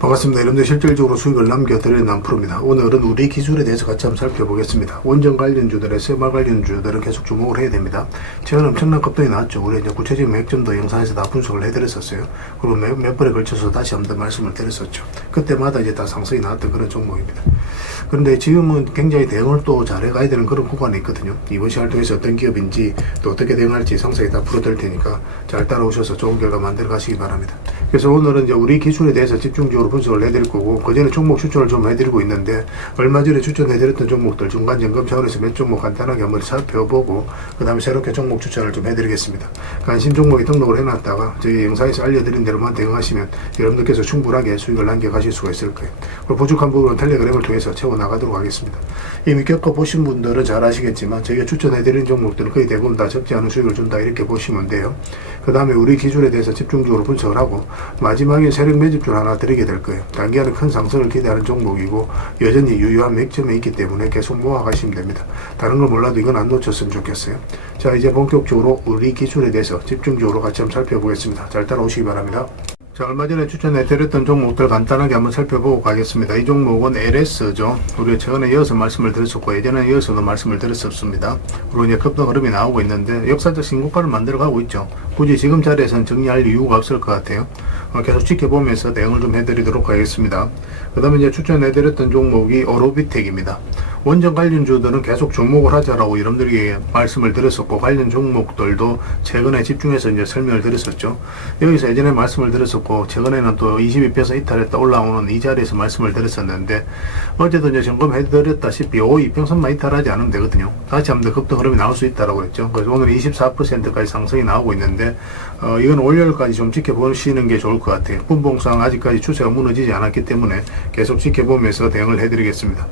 반갑습니다. 여러분들 실질적으로 수익을 남겨드리는 남프로입니다. 오늘은 우리 기술에 대해서 같이 한번 살펴보겠습니다. 원전 관련주들의 세마 관련주들은 계속 주목을 해야 됩니다. 최근 엄청난 급등이 나왔죠. 우리 이제 구체적인 맥점도 영상에서 다 분석을 해드렸었어요. 그리고 몇 번에 걸쳐서 다시 한번 말씀을 드렸었죠. 그때마다 이제 다 상승이 나왔던 그런 종목입니다. 그런데 지금은 굉장히 대응을 또 잘해가야 되는 그런 구간이 있거든요. 이번 시간을 통해서 어떤 기업인지 또 어떻게 대응할지 상세히 다 풀어드릴 테니까 잘 따라오셔서 좋은 결과 만들어 가시기 바랍니다. 그래서 오늘은 이제 우리 기술에 대해서 집중적으로 분석을 해드릴 거고, 그 전에 종목 추천을 좀 해드리고 있는데, 얼마 전에 추천해드렸던 종목들 중간 점검 차원에서 몇 종목 간단하게 한번 살펴보고, 그 다음에 새롭게 종목 추천을 좀 해드리겠습니다. 관심 종목에 등록을 해놨다가 저희 영상에서 알려드린 대로만 대응하시면 여러분들께서 충분하게 수익을 남겨가실 수가 있을 거예요. 그리고 부족한 부분은 텔레그램을 통해서 채워나가도록 하겠습니다. 이미 겪어보신 분들은 잘 아시겠지만 저희가 추천해드린 종목들은 거의 대부분 다 적지 않은 수익을 준다, 이렇게 보시면 돼요. 그 다음에 우리 기술에 대해서 집중적으로 분석을 하고, 마지막에 세력 매집줄 하나 드리게 될 거예요. 단기간에 큰 상승을 기대하는 종목이고 여전히 유효한 맥점에 있기 때문에 계속 모아가시면 됩니다. 다른 걸 몰라도 이건 안 놓쳤으면 좋겠어요. 자, 이제 본격적으로 우리 기술에 대해서 집중적으로 같이 한번 살펴보겠습니다. 잘 따라오시기 바랍니다. 자, 얼마 전에 추천해드렸던 종목들 간단하게 한번 살펴보고 가겠습니다. 이 종목은 LS죠. 우리가 최근에 이어서 말씀을 드렸었고, 예전에 이어서도 말씀을 드렸었습니다. 그리고 이제 급등 흐름이 나오고 있는데 역사적 신고가를 만들어가고 있죠. 굳이 지금 자리에서는 정리할 이유가 없을 것 같아요. 계속 지켜보면서 대응을 좀 해드리도록 하겠습니다. 그 다음에 이제 추천해드렸던 종목이 오로비텍입니다. 원전 관련주들은 계속 주목을 하자라고 여러분들에게 말씀을 드렸었고, 관련 종목들도 최근에 집중해서 이제 설명을 드렸었죠. 여기서 예전에 말씀을 드렸었고, 최근에는 또 22%에서 이탈했다 올라오는 이 자리에서 말씀을 드렸었는데, 어제도 이제 점검해드렸다시피 이평선만 이탈하지 않으면 되거든요. 다시 한번 더 급등 흐름이 나올 수 있다라고 했죠. 그래서 오늘 24%까지 상승이 나오고 있는데, 이건 월요일까지 좀 지켜보시는 게 좋을 것 같아요. 분봉상 아직까지 추세가 무너지지 않았기 때문에 계속 지켜보면서 대응을 해드리겠습니다.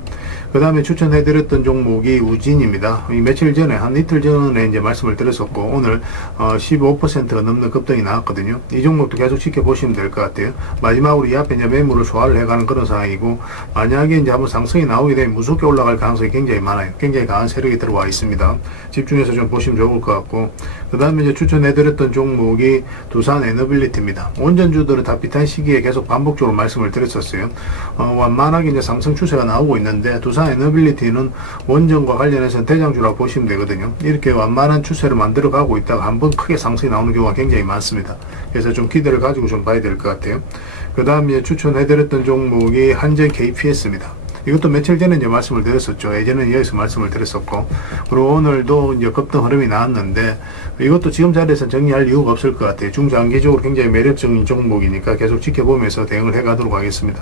그 다음에 추천해드렸던 종목이 우진입니다. 며칠 전에, 한 이틀 전에 이제 말씀을 드렸었고, 오늘 15%가 넘는 급등이 나왔거든요. 이 종목도 계속 지켜보시면 될 것 같아요. 마지막으로 이 앞에 이제 매물을 소화를 해가는 그런 상황이고, 만약에 이제 한번 상승이 나오게 되면 무섭게 올라갈 가능성이 굉장히 많아요. 굉장히 강한 세력이 들어와 있습니다. 집중해서 좀 보시면 좋을 것 같고, 그 다음에 이제 추천해드렸던 종목이 두산 에너빌리티입니다. 원전주들은 다 비슷한 시기에 계속 반복적으로 말씀을 드렸었어요. 완만하게 이제 상승 추세가 나오고 있는데, 두산 에너빌리티는 원전과 관련해서 대장주라고 보시면 되거든요. 이렇게 완만한 추세를 만들어 가고 있다가 한번 크게 상승이 나오는 경우가 굉장히 많습니다. 그래서 좀 기대를 가지고 좀 봐야 될 것 같아요. 그 다음에 추천해드렸던 종목이 한전 KPS입니다. 이것도 며칠 전에 이제 말씀을 드렸었죠. 예전에는 여기서 말씀을 드렸었고, 그리고 오늘도 이제 급등 흐름이 나왔는데, 이것도 지금 자리에서 정리할 이유가 없을 것 같아요. 중장기적으로 굉장히 매력적인 종목이니까 계속 지켜보면서 대응을 해 가도록 하겠습니다.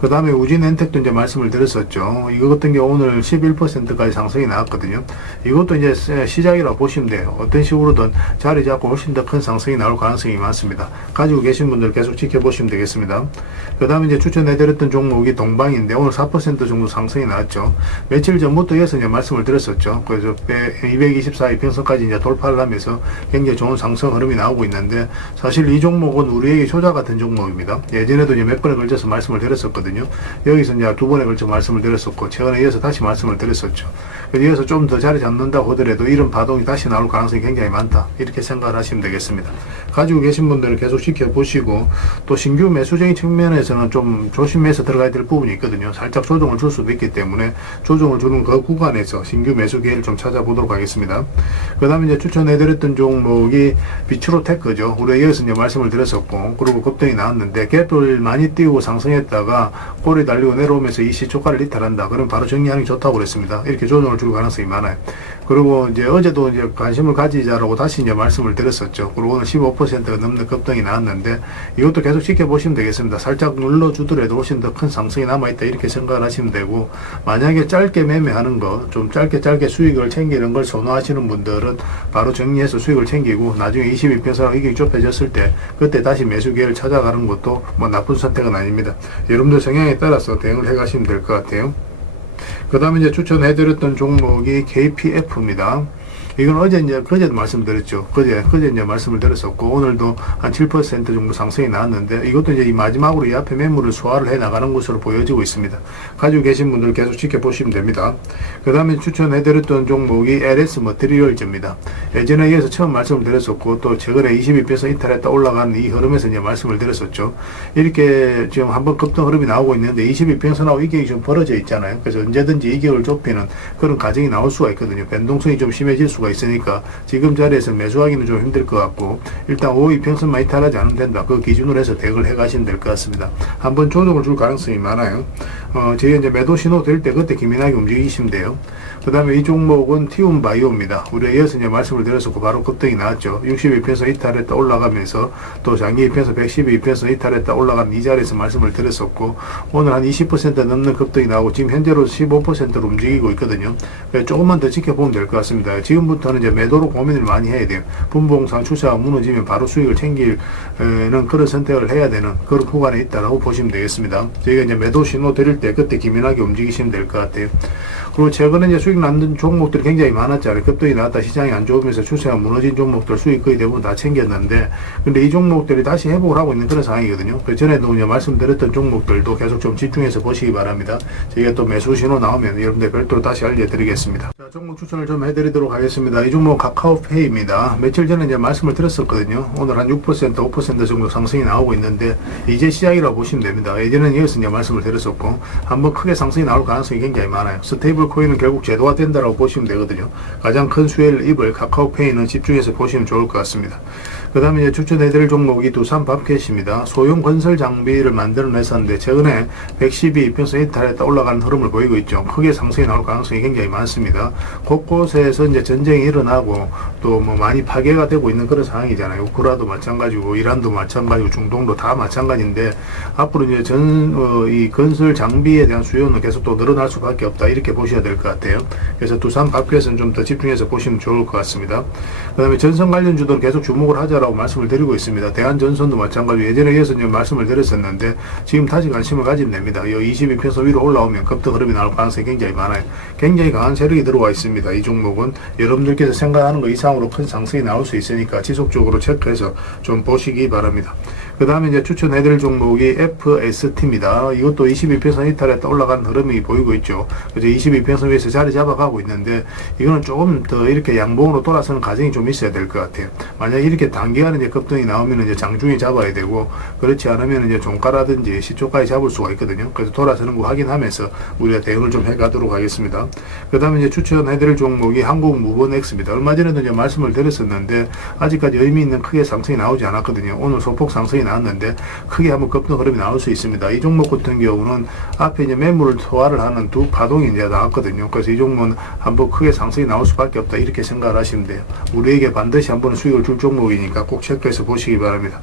그 다음에 우진엔텍도 이제 말씀을 드렸었죠. 이거 같은 경우 오늘 11%까지 상승이 나왔거든요. 이것도 이제 시작이라고 보시면 돼요. 어떤 식으로든 자리 잡고 훨씬 더 큰 상승이 나올 가능성이 많습니다. 가지고 계신 분들 계속 지켜보시면 되겠습니다. 그 다음에 이제 추천해드렸던 종목이 동방인데 오늘 4% 정도 상승이 나왔죠. 며칠 전부터 이어서 이제 말씀을 드렸었죠. 그래서 224 이평선까지 이제 돌파를 하면서 굉장히 좋은 상승 흐름이 나오고 있는데, 사실 이 종목은 우리에게 효자 같은 종목입니다. 예전에도 이제 몇 번에 걸쳐서 말씀을 드렸었거든요. 여기서 이제 두 번에 걸쳐 말씀을 드렸었고, 최근에 이어서 다시 말씀을 드렸었죠. 그래서 이어서 좀 더 자리 잡는다고 하더라도 이런 파동이 다시 나올 가능성이 굉장히 많다, 이렇게 생각을 하시면 되겠습니다. 가지고 계신 분들은 계속 지켜보시고, 또 신규 매수적인 측면에서는 좀 조심해서 들어가야 될 부분이 있거든요. 살짝 조정을 줄 수도 있기 때문에 조정을 주는 그 구간에서 신규 매수 기회를 좀 찾아보도록 하겠습니다. 그 다음에 이제 추천해드렸던 종목이 비추로테크죠. 우리가 여기서 이제 말씀을 드렸었고, 그리고 급등이 나왔는데 갭을 많이 띄우고 상승했다가 꼬리 달리고 내려오면서 이 시초가를 이탈한다, 그럼 바로 정리하는 게 좋다고 그랬습니다. 이렇게 조정을 줄 가능성이 많아요. 그리고 이제 어제도 이제 관심을 가지자라고 다시 이제 말씀을 드렸었죠. 그리고 오늘 15%가 넘는 급등이 나왔는데 이것도 계속 지켜보시면 되겠습니다. 살짝 눌러주더라도 훨씬 더 큰 상승이 남아있다, 이렇게 생각을 하시면 되고, 만약에 짧게 매매하는 거, 좀 짧게 수익을 챙기는 걸 선호하시는 분들은 바로 정리해서 수익을 챙기고, 나중에 22평선 이익이 좁혀졌을 때 그때 다시 매수 기회를 찾아가는 것도 뭐 나쁜 선택은 아닙니다. 여러분들 성향에 따라서 대응을 해 가시면 될 것 같아요. 그 다음에 이제 추천해드렸던 종목이 KPF입니다. 이건 어제 이제 그제도 말씀드렸죠. 그제 이제 말씀을 드렸었고, 오늘도 한 7% 정도 상승이 나왔는데, 이것도 이제 이 마지막으로 이 앞에 매물을 소화를 해 나가는 것으로 보여지고 있습니다. 가지고 계신 분들 계속 지켜보시면 됩니다. 그 다음에 추천해드렸던 종목이 LS 머티리얼즈입니다. 예전에 이어서 처음 말씀을 드렸었고, 또 최근에 22배에서 이탈했다 올라가는 이 흐름에서 이제 말씀을 드렸었죠. 이렇게 지금 한번 급등 흐름이 나오고 있는데, 22평선하고 이격이 좀 벌어져 있잖아요. 그래서 언제든지 이격을 좁히는 그런 과정이 나올 수가 있거든요. 변동성이 좀 심해질 수가 있으니까 지금 자리에서 매수하기는 좀 힘들 것 같고, 일단 5이평선만 이탈하지 않으면 된다. 그 기준으로 해서 대응을 해 가시면 될 것 같습니다. 한번 조정을 줄 가능성이 많아요. 저희가 이제 매도 신호 될 때 그때 기민하게 움직이시면 돼요. 그 다음에 이 종목은 티움 바이오입니다. 우리가 이어서 이제 말씀을 드렸었고, 바로 급등이 나왔죠. 62평선 이탈했다 올라가면서, 또 장기 2평선 112평선 이탈했다 올라간 이 자리에서 말씀을 드렸었고, 오늘 한 20% 넘는 급등이 나오고, 지금 현재로 15%로 움직이고 있거든요. 조금만 더 지켜보면 될 것 같습니다. 지금부터는 이제 매도로 고민을 많이 해야 돼요. 분봉상 추세가 무너지면 바로 수익을 챙기는 그런 선택을 해야 되는 그런 구간에 있다라고 보시면 되겠습니다. 저희가 이제 매도 신호 드릴 때 그때 기민하게 움직이시면 될 것 같아요. 그리고 최근에 이제 수익 나는 종목들이 굉장히 많았잖아요. 급등이 나왔다 시장이 안 좋으면서 추세가 무너진 종목들 수익 거의 대부분 다 챙겼는데, 근데 이 종목들이 다시 회복을 하고 있는 그런 상황이거든요. 그 전에도 이제 말씀드렸던 종목들도 계속 좀 집중해서 보시기 바랍니다. 저희가 또 매수 신호 나오면 여러분들 별도로 다시 알려드리겠습니다. 자, 종목 추천을 좀 해드리도록 하겠습니다. 이 종목 카카오페이입니다. 며칠 전에 이제 말씀을 드렸었거든요. 오늘 한 6%, 5% 정도 상승이 나오고 있는데, 이제 시작이라고 보시면 됩니다. 예전에는 이어서 이제 말씀을 드렸었고, 한번 크게 상승이 나올 가능성이 굉장히 많아요. 스테이블 코인은 결국 제도화 된다라고 보시면 되거든요. 가장 큰 수혜를 입을 카카오페이는 집중해서 보시면 좋을 것 같습니다. 그 다음에 이제 추천해드릴 종목이 두산 밥켓입니다. 소형 건설 장비를 만드는 회사인데, 최근에 112평선 이탈했다 올라가는 흐름을 보이고 있죠. 크게 상승이 나올 가능성이 굉장히 많습니다. 곳곳에서 이제 전쟁이 일어나고, 또 뭐 많이 파괴가 되고 있는 그런 상황이잖아요. 우크라도 마찬가지고, 이란도 마찬가지고, 중동도 다 마찬가지인데, 앞으로 이제 이 건설 장비에 대한 수요는 계속 또 늘어날 수밖에 없다. 이렇게 보셔야 될 것 같아요. 그래서 두산 밥켓은 좀 더 집중해서 보시면 좋을 것 같습니다. 그 다음에 전선 관련주들은 계속 주목을 하자라고 말씀을 드리고 있습니다. 대한전선도 마찬가지. 예전에 이어서 이제 말씀을 드렸었는데, 지금 다시 관심을 가지면 됩니다. 이 22평선 위로 올라오면 급등 흐름이 나올 가능성이 굉장히 많아요. 굉장히 강한 세력이 들어와 있습니다. 이 종목은 여러분들께서 생각하는 것 이상으로 큰 상승이 나올 수 있으니까 지속적으로 체크해서 좀 보시기 바랍니다. 그 다음에 이제 추천해드릴 종목이 FST입니다. 이것도 22평선 이탈했다 올라가는 흐름이 보이고 있죠. 그래서 22평선 위에서 자리 잡아가고 있는데, 이거는 조금 더 이렇게 양봉으로 돌아서는 과정이 좀 있어야 될 것 같아요. 만약 이렇게 단기간에 이제 급등이 나오면 이제 장중에 잡아야 되고, 그렇지 않으면 이제 종가라든지 시초가에 잡을 수가 있거든요. 그래서 돌아서는 거 확인하면서 우리가 대응을 좀 해가도록 하겠습니다. 그 다음에 이제 추천해드릴 종목이 한국무번X입니다. 얼마 전에도 이제 말씀을 드렸었는데, 아직까지 의미 있는 크게 상승이 나오지 않았거든요. 오늘 소폭 상승이 나왔는데, 크게 한번 급등 흐름이 나올 수 있습니다. 이 종목 같은 경우는 앞에 이제 매물을 소화를 하는 두 파동이 이제 나왔거든요. 그래서 이 종목은 한번 크게 상승이 나올 수밖에 없다. 이렇게 생각을 하시면 돼요. 우리에게 반드시 한번 수익을 줄 종목이니까 꼭 체크해서 보시기 바랍니다.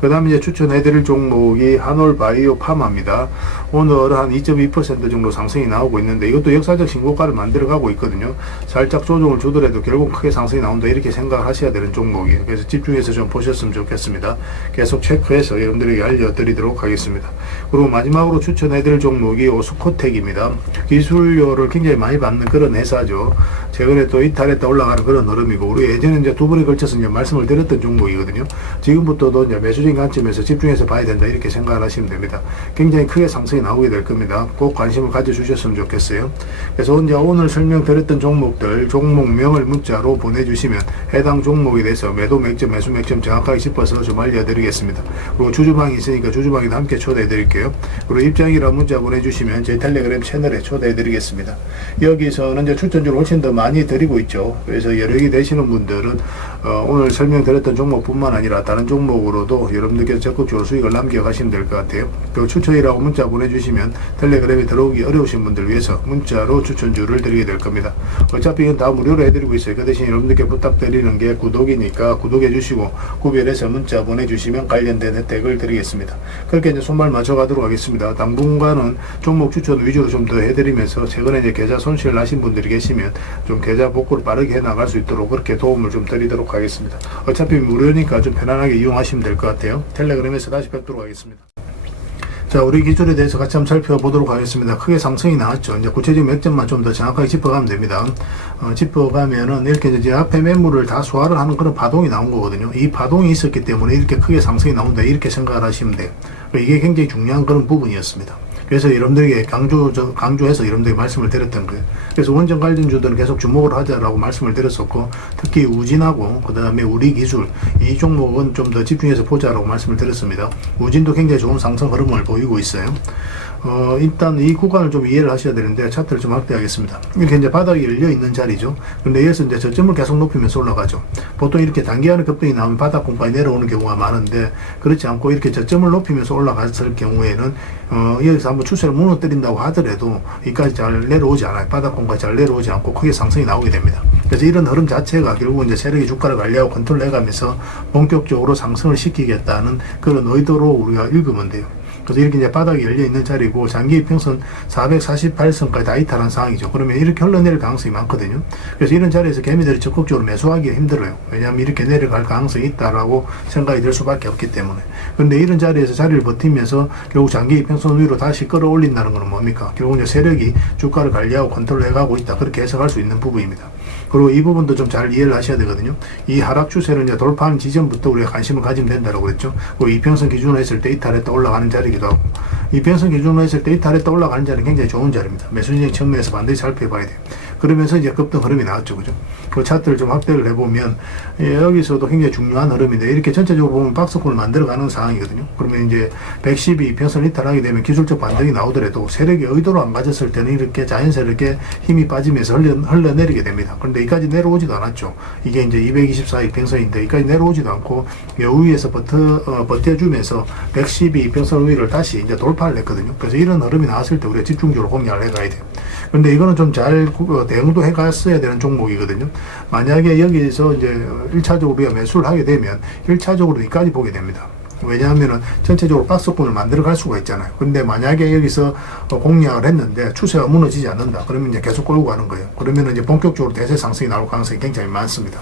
그 다음에 이제 추천해드릴 종목이 한올바이오 파마입니다. 오늘 한 2.2% 정도 상승이 나오고 있는데, 이것도 역사적 신고가를 만들어가고 있거든요. 살짝 조정을 주더라도 결국 크게 상승이 나온다. 이렇게 생각을 하셔야 되는 종목이에요. 그래서 집중해서 좀 보셨으면 좋겠습니다. 계속 체크해서 여러분들에게 알려드리도록 하겠습니다. 그리고 마지막으로 추천해드릴 종목이 오스코텍입니다. 기술료를 굉장히 많이 받는 그런 회사죠. 최근에 또 이탈했다 올라가는 그런 흐름이고, 우리 예전에 이제 두 번에 걸쳐서 이제 말씀을 드렸던 종목이거든요. 지금부터도 이제 매수적인 관점에서 집중해서 봐야 된다. 이렇게 생각을 하시면 됩니다. 굉장히 크게 상승이 나오게 될 겁니다. 꼭 관심을 가져주셨으면 좋겠어요. 그래서 이제 오늘 설명드렸던 종목들, 종목명을 문자로 보내주시면 해당 종목에 대해서 매도 맥점, 매수 맥점 정확하게 짚어서 좀 알려드리겠습니다. 그리고 주주방이 있으니까 주주방에도 함께 초대해드릴게요. 그리고 입장이라 문자 보내주시면 제 텔레그램 채널에 초대해드리겠습니다. 여기서는 이제 추천주를 훨씬 더 많이 드리고 있죠. 그래서 여력이 되시는 분들은 오늘 설명드렸던 종목뿐만 아니라 다른 종목으로도 여러분들께서 적극적으로 수익을 남겨가시면 될 것 같아요. 그 추천이라고 문자 보내주시면 텔레그램에 들어오기 어려우신 분들 위해서 문자로 추천주를 드리게 될 겁니다. 어차피 이건 다 무료로 해드리고 있어요. 그 대신 여러분들께 부탁드리는 게 구독이니까 구독해 주시고 구별해서 문자 보내주시면 관련된 혜택을 드리겠습니다. 그렇게 이제 손발 맞춰가도록 하겠습니다. 당분간은 종목 추천 위주로 좀 더 해드리면서, 최근에 이제 계좌 손실을 나신 분들이 계시면 좀 계좌 복구를 빠르게 해 나갈 수 있도록 그렇게 도움을 좀 드리도록 하겠습니다. 어차피 무료니까 좀 편안하게 이용하시면 될 것 같아요. 텔레그램에서 다시 뵙도록 하겠습니다. 자, 우리 기술에 대해서 같이 한번 살펴보도록 하겠습니다. 크게 상승이 나왔죠. 이제 구체적인 맥점만 좀 더 정확하게 짚어가면 됩니다. 짚어가면은 이렇게 이제 앞에 매물을 다 소화를 하는 그런 파동이 나온 거거든요. 이 파동이 있었기 때문에 이렇게 크게 상승이 나온다. 이렇게 생각을 하시면 돼요. 이게 굉장히 중요한 그런 부분이었습니다. 그래서 여러분들에게 강조해서 여러분들에게 말씀을 드렸던 거예요. 그래서 원전 관련주들은 계속 주목을 하자라고 말씀을 드렸었고, 특히 우진하고 그 다음에 우리 기술 이 종목은 좀 더 집중해서 보자라고 말씀을 드렸습니다. 우진도 굉장히 좋은 상승 흐름을 보이고 있어요. 일단 이 구간을 좀 이해를 하셔야 되는데, 차트를 좀 확대하겠습니다. 이렇게 이제 바닥이 열려 있는 자리죠. 근데 여기서 이제 저점을 계속 높이면서 올라가죠. 보통 이렇게 단기간에 급등이 나오면 바닥 공간이 내려오는 경우가 많은데, 그렇지 않고 이렇게 저점을 높이면서 올라갔을 경우에는 여기서 한번 추세를 무너뜨린다고 하더라도 여기까지 잘 내려오지 않아요. 바닥 공간이 잘 내려오지 않고 크게 상승이 나오게 됩니다. 그래서 이런 흐름 자체가 결국 이제 세력이 주가를 관리하고 컨트롤 해가면서 본격적으로 상승을 시키겠다는 그런 의도로 우리가 읽으면 돼요. 그래서 이렇게 이제 바닥이 열려 있는 자리고, 장기 이평선 448선까지 다 이탈한 상황이죠. 그러면 이렇게 흘러내릴 가능성이 많거든요. 그래서 이런 자리에서 개미들이 적극적으로 매수하기가 힘들어요. 왜냐하면 이렇게 내려갈 가능성이 있다라고 생각이 될 수밖에 없기 때문에. 그런데 이런 자리에서 자리를 버티면서 결국 장기 이평선 위로 다시 끌어올린다는 것은 뭡니까? 결국 이제 세력이 주가를 관리하고 컨트롤 해가고 있다. 그렇게 해석할 수 있는 부분입니다. 그리고 이 부분도 좀 잘 이해를 하셔야 되거든요. 이 하락 추세를 이제 돌파하는 지점부터 우리가 관심을 가지면 된다고 그랬죠. 그 이평선 기준으로 했을 때 이탈했다 올라가는 자리기도 하고, 이평선 기준으로 했을 때 이탈했다 올라가는 자리는 굉장히 좋은 자리입니다. 매수인의 측면에서 반드시 살펴봐야 돼요. 그러면서 이제 급등 흐름이 나왔죠. 그죠? 그 차트를 좀 확대를 해보면, 여기서도 굉장히 중요한 흐름인데, 이렇게 전체적으로 보면 박스권을 만들어가는 상황이거든요. 그러면 이제 110이 이평선 이탈하게 되면 기술적 반등이 나오더라도 세력이 의도로 안 가졌을 때는 이렇게 자연스럽게 힘이 빠지면서 흘러내리게 됩니다. 그런데 여기까지 내려오지도 않았죠. 이게 이제 224 이평선인데 여기까지 내려오지도 않고 여위에서 버텨주면서 112 이평선 위를 다시 이제 돌파를 했거든요. 그래서 이런 흐름이 나왔을 때 우리가 집중적으로 공략을 해가야 돼요. 근데 이거는 좀 잘 대응도 해갔어야 되는 종목이거든요. 만약에 여기서 이제 1차적으로 우리가 매수를 하게 되면 1차적으로 여기까지 보게 됩니다. 왜냐하면은 전체적으로 박스권을 만들어 갈 수가 있잖아요. 근데 만약에 여기서 공략을 했는데 추세가 무너지지 않는다. 그러면 이제 계속 끌고 가는 거예요. 그러면 이제 본격적으로 대세 상승이 나올 가능성이 굉장히 많습니다.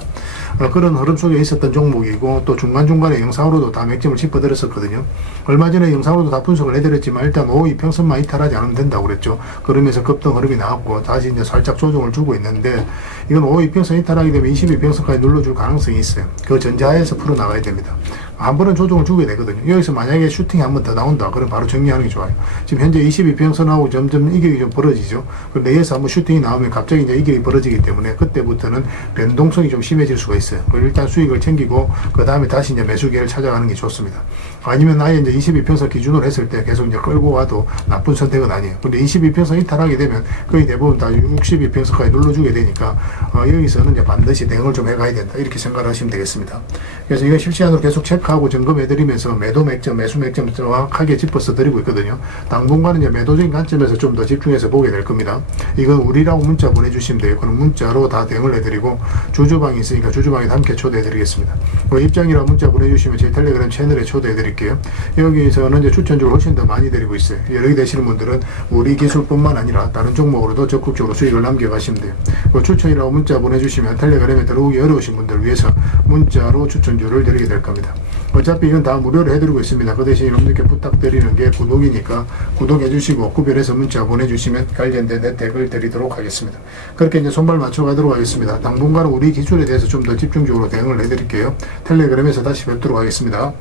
그런 흐름 속에 있었던 종목이고, 또 중간중간에 영상으로도 다 맥점을 짚어드렸었거든요. 얼마 전에 영상으로도 다 분석을 해드렸지만, 일단 5 이평선만 이탈하지 않으면 된다고 그랬죠. 그러면서 급등 흐름이 나왔고, 다시 이제 살짝 조정을 주고 있는데, 이건 5 이평선 이탈하게 되면 22평선까지 눌러줄 가능성이 있어요. 그 전자에서 풀어나가야 됩니다. 한 번은 조정을 주게 되거든요. 여기서 만약에 슈팅이 한 번 더 나온다. 그럼 바로 정리하는 게 좋아요. 지금 현재 22평선하고 점점 이격이 좀 벌어지죠. 그런데 여기서 한번 슈팅이 나오면 갑자기 이제 이격이 벌어지기 때문에 그때부터는 변동성이 좀 심해질 수가 있어요. 일단 수익을 챙기고 그 다음에 다시 이제 매수기를 찾아가는 게 좋습니다. 아니면 아예 이제 22평선 기준으로 했을 때 계속 이제 끌고 와도 나쁜 선택은 아니에요. 근데 22평선 이탈하게 되면 거의 대부분 다 62평선까지 눌러주게 되니까 여기서는 이제 반드시 대응을 좀 해가야 된다. 이렇게 생각을 하시면 되겠습니다. 그래서 이거 실시간으로 계속 체크하고 점검해드리면서 매도 맥점, 매수 맥점 정확하게 짚어서 드리고 있거든요. 당분간은 이제 매도적인 관점에서 좀 더 집중해서 보게 될 겁니다. 이건 우리라고 문자 보내주시면 돼요. 그럼 문자로 다 대응을 해드리고, 주주방이 있으니까 주주방에 함께 초대해드리겠습니다. 입장이라고 문자 보내주시면 제 텔레그램 채널에 초대해드릴게요. 여기서는 이제 추천주를 훨씬 더 많이 드리고 있어요. 여러 개 되시는 분들은 우리 기술뿐만 아니라 다른 종목으로도 적극적으로 수익을 남겨가시면 돼요. 추천이라고 문자 보내주시면 텔레그램에 들어오기 어려우신 분들 위해서 문자로 추천주를 드리게 될 겁니다. 어차피 이건 다 무료로 해드리고 있습니다. 그 대신 여러분들께 부탁드리는 게 구독이니까 구독해주시고 구별해서 문자 보내주시면 관련된 혜택을 드리도록 하겠습니다. 그렇게 이제 손발 맞춰가도록 하겠습니다. 당분간은 우리 기술에 대해서 좀 더 집중적으로 대응을 해드릴게요. 텔레그램에서 다시 뵙도록 하겠습니다.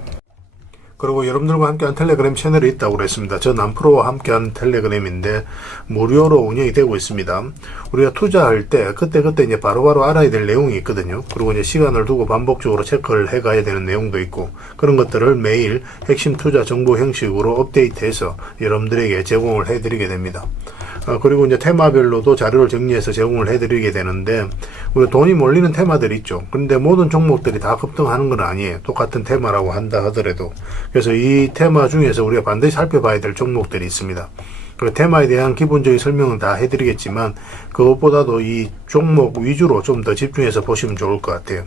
그리고 여러분들과 함께한 텔레그램 채널이 있다고 그랬습니다. 저 남프로와 함께한 텔레그램인데 무료로 운영이 되고 있습니다. 우리가 투자할 때 그때 이제 바로바로 알아야 될 내용이 있거든요. 그리고 이제 시간을 두고 반복적으로 체크를 해가야 되는 내용도 있고, 그런 것들을 매일 핵심 투자 정보 형식으로 업데이트해서 여러분들에게 제공을 해드리게 됩니다. 그리고 이제 테마별로도 자료를 정리해서 제공을 해드리게 되는데, 우리 돈이 몰리는 테마들이 있죠. 그런데 모든 종목들이 다 급등하는 건 아니에요. 똑같은 테마라고 한다 하더라도. 그래서 이 테마 중에서 우리가 반드시 살펴봐야 될 종목들이 있습니다. 그 테마에 대한 기본적인 설명은 다 해드리겠지만, 그것보다도 이 종목 위주로 좀 더 집중해서 보시면 좋을 것 같아요.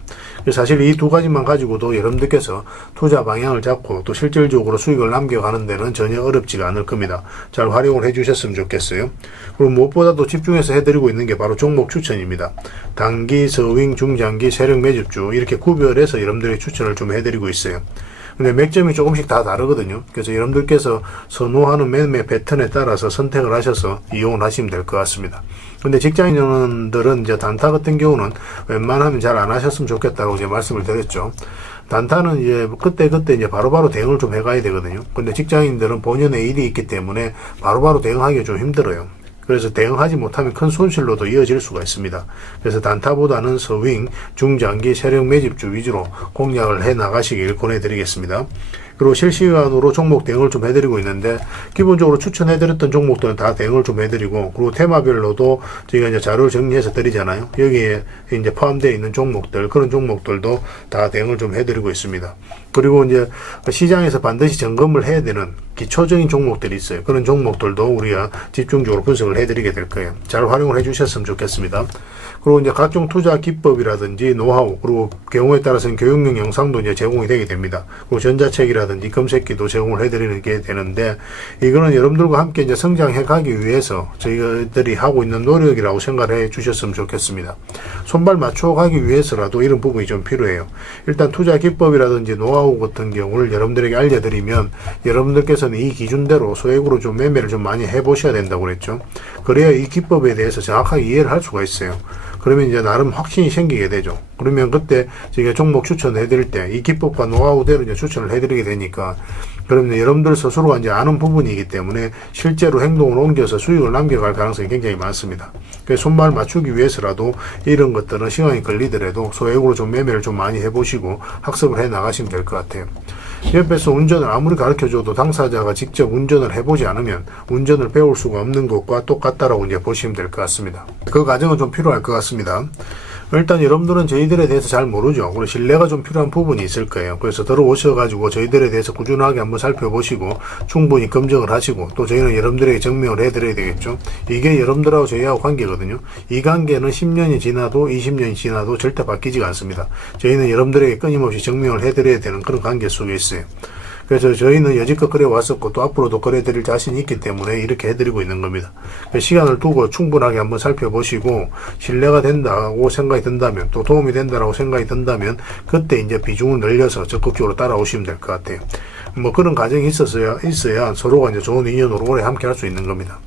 사실 이 두 가지만 가지고도 여러분들께서 투자 방향을 잡고 또 실질적으로 수익을 남겨가는 데는 전혀 어렵지가 않을 겁니다. 잘 활용을 해주셨으면 좋겠어요. 그리고 무엇보다도 집중해서 해드리고 있는 게 바로 종목 추천입니다. 단기, 서윙, 중장기, 세력 매집주 이렇게 구별해서 여러분들의 추천을 좀 해드리고 있어요. 근데 맥점이 조금씩 다 다르거든요. 그래서 여러분들께서 선호하는 매매 패턴에 따라서 선택을 하셔서 이용을 하시면 될 것 같습니다. 근데 직장인들은 이제 단타 같은 경우는 웬만하면 잘 안 하셨으면 좋겠다고 이제 말씀을 드렸죠. 단타는 이제 그때 이제 바로바로 대응을 좀 해가야 되거든요. 근데 직장인들은 본연의 일이 있기 때문에 바로바로 대응하기가 좀 힘들어요. 그래서 대응하지 못하면 큰 손실로도 이어질 수가 있습니다. 그래서 단타보다는 서윙, 중장기, 세력 매집주 위주로 공략을 해 나가시길 권해드리겠습니다. 그리고 실시간으로 종목 대응을 좀 해드리고 있는데, 기본적으로 추천해드렸던 종목들은 다 대응을 좀 해드리고, 그리고 테마별로도 저희가 이제 자료를 정리해서 드리잖아요. 여기에 이제 포함되어 있는 종목들, 그런 종목들도 다 대응을 좀 해드리고 있습니다. 그리고 이제 시장에서 반드시 점검을 해야 되는 기초적인 종목들이 있어요. 그런 종목들도 우리가 집중적으로 분석을 해드리게 될 거예요. 잘 활용을 해주셨으면 좋겠습니다. 그리고 이제 각종 투자 기법이라든지 노하우, 그리고 경우에 따라서는 교육용 영상도 이제 제공이 되게 됩니다. 그리고 전자책이라든지 검색기도 제공을 해드리는 게 되는데, 이거는 여러분들과 함께 이제 성장해 가기 위해서 저희들이 하고 있는 노력이라고 생각해 주셨으면 좋겠습니다. 손발 맞춰 가기 위해서라도 이런 부분이 좀 필요해요. 일단 투자 기법이라든지 노하우 같은 경우를 여러분들에게 알려드리면, 여러분들께서는 이 기준대로 소액으로 좀 매매를 좀 많이 해보셔야 된다고 그랬죠. 그래야 이 기법에 대해서 정확하게 이해를 할 수가 있어요. 그러면 이제 나름 확신이 생기게 되죠. 그러면 그때 저희가 종목 추천해 드릴 때 이 기법과 노하우대로 이제 추천을 해 드리게 되니까, 그러면 여러분들 스스로가 이제 아는 부분이기 때문에 실제로 행동을 옮겨서 수익을 남겨갈 가능성이 굉장히 많습니다. 그래서 손발 맞추기 위해서라도 이런 것들은 시간이 걸리더라도 소액으로 좀 매매를 좀 많이 해보시고 학습을 해 나가시면 될 것 같아요. 옆에서 운전을 아무리 가르쳐줘도 당사자가 직접 운전을 해보지 않으면 운전을 배울 수가 없는 것과 똑같다라고 이제 보시면 될 것 같습니다. 그 과정은 좀 필요할 것 같습니다. 일단 여러분들은 저희들에 대해서 잘 모르죠. 그리고 신뢰가 좀 필요한 부분이 있을 거예요. 그래서 들어오셔가지고 저희들에 대해서 꾸준하게 한번 살펴보시고 충분히 검증을 하시고, 또 저희는 여러분들에게 증명을 해드려야 되겠죠. 이게 여러분들하고 저희하고 관계거든요. 이 관계는 10년이 지나도 20년이 지나도 절대 바뀌지가 않습니다. 저희는 여러분들에게 끊임없이 증명을 해드려야 되는 그런 관계 속에 있어요. 그래서 저희는 여지껏 그래 왔었고 또 앞으로도 그래 드릴 자신이 있기 때문에 이렇게 해드리고 있는 겁니다. 시간을 두고 충분하게 한번 살펴보시고 신뢰가 된다고 생각이 든다면, 또 도움이 된다고 생각이 든다면 그때 이제 비중을 늘려서 적극적으로 따라오시면 될 것 같아요. 뭐 그런 과정이 있어야 서로가 이제 좋은 인연으로 오래 함께 할 수 있는 겁니다.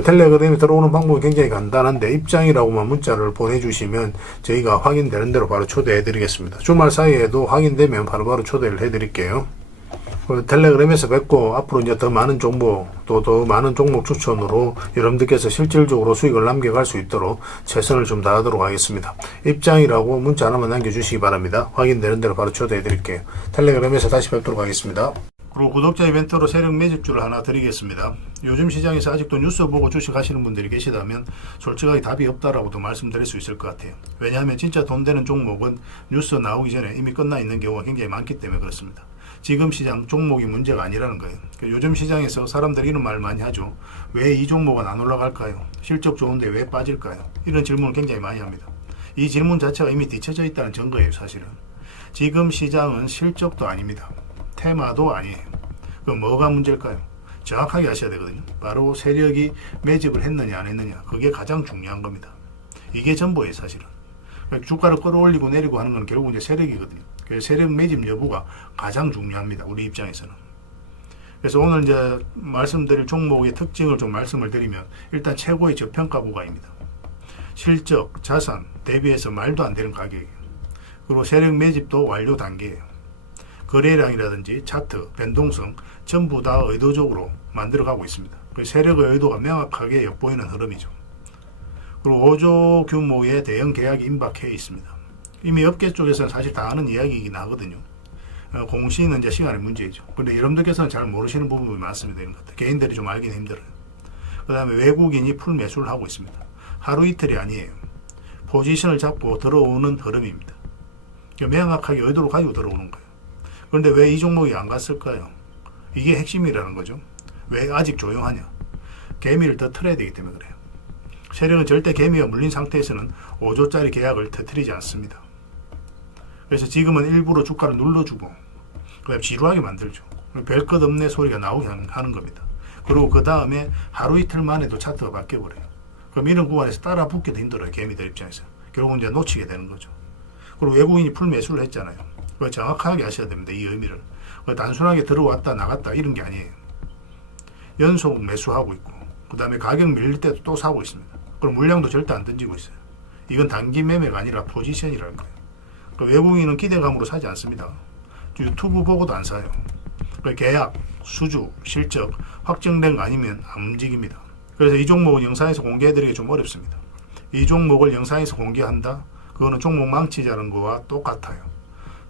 텔레그램에 들어오는 방법이 굉장히 간단한데, 입장이라고만 문자를 보내주시면 저희가 확인되는 대로 바로 초대해 드리겠습니다. 주말 사이에도 확인되면 바로바로 초대를 해 드릴게요. 텔레그램에서 뵙고, 앞으로 이제 더 많은 정보, 또 더 많은 종목 추천으로 여러분들께서 실질적으로 수익을 남겨갈 수 있도록 최선을 좀 다하도록 하겠습니다. 입장이라고 문자 하나만 남겨주시기 바랍니다. 확인되는 대로 바로 초대해 드릴게요. 텔레그램에서 다시 뵙도록 하겠습니다. 그리고 구독자 이벤트로 세력 매집주를 하나 드리겠습니다. 요즘 시장에서 아직도 뉴스 보고 주식하시는 분들이 계시다면 솔직하게 답이 없다라고도 말씀드릴 수 있을 것 같아요. 왜냐하면 진짜 돈 되는 종목은 뉴스 나오기 전에 이미 끝나 있는 경우가 굉장히 많기 때문에 그렇습니다. 지금 시장 종목이 문제가 아니라는 거예요. 요즘 시장에서 사람들이 이런 말을 많이 하죠. 왜 이 종목은 안 올라갈까요? 실적 좋은데 왜 빠질까요? 이런 질문을 굉장히 많이 합니다. 이 질문 자체가 이미 뒤쳐져 있다는 증거예요, 사실은. 지금 시장은 실적도 아닙니다. 테마도 아니에요. 그럼 뭐가 문제일까요? 정확하게 아셔야 되거든요. 바로 세력이 매집을 했느냐 안 했느냐, 그게 가장 중요한 겁니다. 이게 전부예요, 사실은. 주가를 끌어올리고 내리고 하는 건 결국 이제 세력이거든요. 그래서 세력 매집 여부가 가장 중요합니다, 우리 입장에서는. 그래서 오늘 이제 말씀드릴 종목의 특징을 좀 말씀을 드리면, 일단 최고의 저평가 구간입니다. 실적, 자산 대비해서 말도 안 되는 가격이에요. 그리고 세력 매집도 완료 단계예요. 거래량이라든지 차트, 변동성 전부 다 의도적으로 만들어가고 있습니다. 그래서 세력의 의도가 명확하게 엿보이는 흐름이죠. 그리고 5조 규모의 대형 계약이 임박해 있습니다. 이미 업계 쪽에서는 사실 다 아는 이야기이긴 하거든요. 공시는 이제 시간의 문제이죠. 그런데 여러분들께서는 잘 모르시는 부분이 많습니다. 이런 것들. 개인들이 좀 알긴 힘들어요. 그 다음에 외국인이 풀 매수를 하고 있습니다. 하루 이틀이 아니에요. 포지션을 잡고 들어오는 흐름입니다. 명확하게 의도를 가지고 들어오는 거예요. 그런데 왜 이 종목이 안 갔을까요? 이게 핵심이라는 거죠. 왜 아직 조용하냐? 개미를 더 틀어야 되기 때문에 그래요. 세력은 절대 개미가 물린 상태에서는 5조짜리 계약을 터뜨리지 않습니다. 그래서 지금은 일부러 주가를 눌러주고 그다음에 지루하게 만들죠. 별 것 없네 소리가 나오게 하는 겁니다. 그리고 그 다음에 하루 이틀 만에도 차트가 바뀌어버려요. 그럼 이런 구간에서 따라 붙기도 힘들어요, 개미들 입장에서. 결국은 이제 놓치게 되는 거죠. 그리고 외국인이 풀 매수를 했잖아요. 그걸 정확하게 아셔야 됩니다, 이 의미를. 단순하게 들어왔다 나갔다 이런 게 아니에요. 연속 매수하고 있고 그 다음에 가격 밀릴 때도 또 사고 있습니다. 그럼 물량도 절대 안 던지고 있어요. 이건 단기 매매가 아니라 포지션이라는 거예요. 외국인은 기대감으로 사지 않습니다. 유튜브 보고도 안 사요. 계약, 수주, 실적 확정된 거 아니면 안 움직입니다. 그래서 이 종목은 영상에서 공개해드리기 좀 어렵습니다. 이 종목을 영상에서 공개한다? 그거는 종목 망치자는 거와 똑같아요.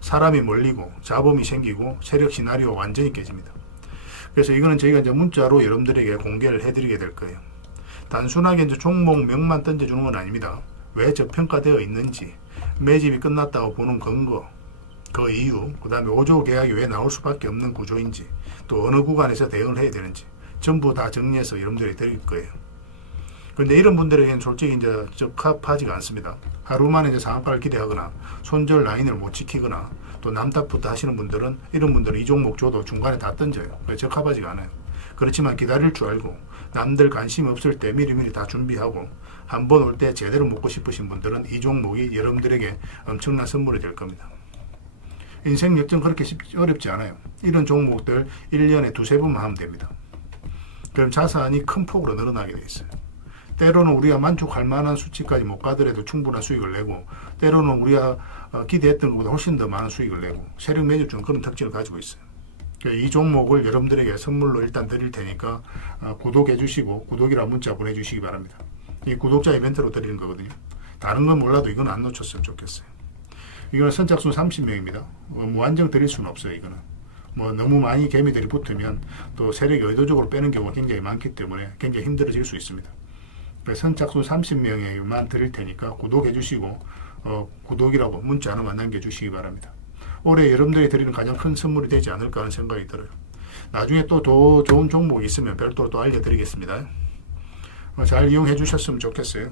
사람이 몰리고 잡음이 생기고 세력 시나리오가 완전히 깨집니다. 그래서 이거는 저희가 이제 문자로 여러분들에게 공개를 해드리게 될 거예요. 단순하게 이제 종목명만 던져주는 건 아닙니다. 왜 저평가되어 있는지, 매집이 끝났다고 보는 근거, 그 이유, 그 다음에 5조 계약이 왜 나올 수밖에 없는 구조인지, 또 어느 구간에서 대응을 해야 되는지 전부 다 정리해서 여러분들이 드릴 거예요. 그런데 이런 분들에게는 솔직히 이제 적합하지가 않습니다. 하루 만에 이제 상한가를 기대하거나 손절 라인을 못 지키거나 또 남탓부터 하시는 분들은 이런 분들은 이 종목 줘도 중간에 다 던져요. 적합하지가 않아요. 그렇지만 기다릴 줄 알고 남들 관심 없을 때 미리미리 다 준비하고 한 번 올 때 제대로 먹고 싶으신 분들은 이 종목이 여러분들에게 엄청난 선물이 될 겁니다. 인생 역전 그렇게 어렵지 않아요. 이런 종목들 1년에 두세 번만 하면 됩니다. 그럼 자산이 큰 폭으로 늘어나게 돼 있어요. 때로는 우리가 만족할 만한 수치까지 못 가더라도 충분한 수익을 내고, 때로는 우리가 기대했던 것보다 훨씬 더 많은 수익을 내고, 세력 매집주는 그런 특징을 가지고 있어요. 이 종목을 여러분들에게 선물로 일단 드릴 테니까 구독해 주시고 구독이라 문자 보내주시기 바랍니다. 이 구독자 이벤트로 드리는 거거든요. 다른 건 몰라도 이건 안 놓쳤으면 좋겠어요. 이거는 선착순 30명입니다. 무한정 드릴 수는 없어요. 이거는 너무 많이 개미들이 붙으면 또 세력이 의도적으로 빼는 경우가 굉장히 많기 때문에 굉장히 힘들어질 수 있습니다. 선착순 30명에만 드릴 테니까 구독해 주시고 구독이라고 문자 하나만 남겨주시기 바랍니다. 올해 여러분들이 드리는 가장 큰 선물이 되지 않을까 하는 생각이 들어요. 나중에 또 더 좋은 종목이 있으면 별도로 또 알려드리겠습니다. 잘 이용해 주셨으면 좋겠어요.